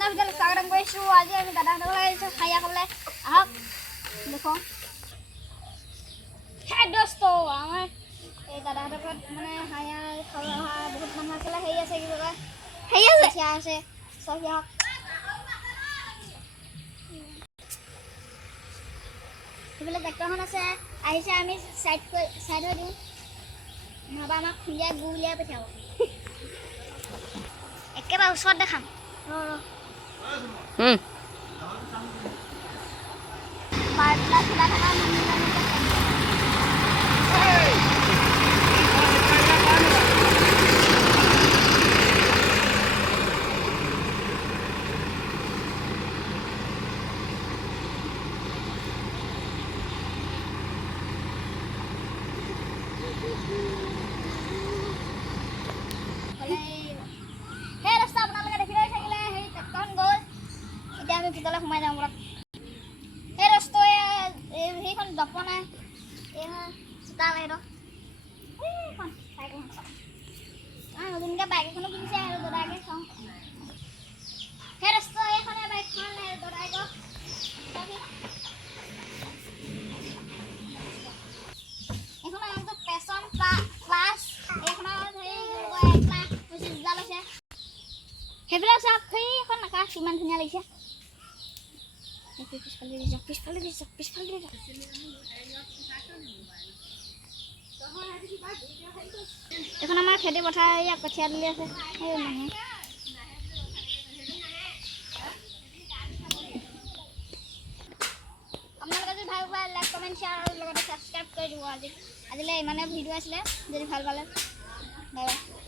ভিডিঅ'লৈ স্বাগতম কৰিছোঁ। আজি আমি দাদাহঁতৰ আহিছোঁ খাইয়া খাবলৈ। আহক দেখোঁ। দোস্ত আমাৰ এই দাদাহঁতৰ ঘৰত মানে হাঁহিয়া খাবলৈ অহা বহুত মানুহ আছিলে। হেৰি আছে কি কয় হেৰি আছে চব আহক। সেইফালে ট্ৰেক্টৰখন আছে আহিছে। আমি চাইড হৈ দিওঁ নহ'বা আমাক খুন্দিয়াই গু উলিয়াই পঠিয়াব। একেবাৰে ওচৰত দেখাম। সেই ৰাস্তা আপোনালোকে দেখিলে থাকিলে সেই ট্ৰেক্টৰখন গ'ল। এতিয়া আমি ভিতৰলৈ সোমাই যাওঁ বলক। সেই ৰাস্তাই সেইখন দপনাই এইখন চোতাল সেইটো এইখন বাইকখন নতুনকৈ বাইক এখনো কিনিছে আৰু দাদাকে চাওঁ। সেই ৰাস্তা এইখনে বাইকখন দাদাইক এইখনৰ নামটো পেছন প্লাছ। এইখনৰ হেৰি 1,25,000 লৈছে। সেইবিলাক চাওক সেইখন আকাশ কিমান ধুনীয়া লাগিছে। পিছফালে এখন আমাৰ খেতি পথাৰ ইয়াত কঠীয়া তুলি আছে সেই মানুহ। আপোনালোকে যদি ভাল পায় লাইক কমেণ্ট শ্বেয়াৰ আৰু লগতে ছাবস্ক্ৰাইব কৰি দিব। আজিলৈ ইমানে ভিডিঅ' আছিলে। যদি ভাল পালে বাই বাই।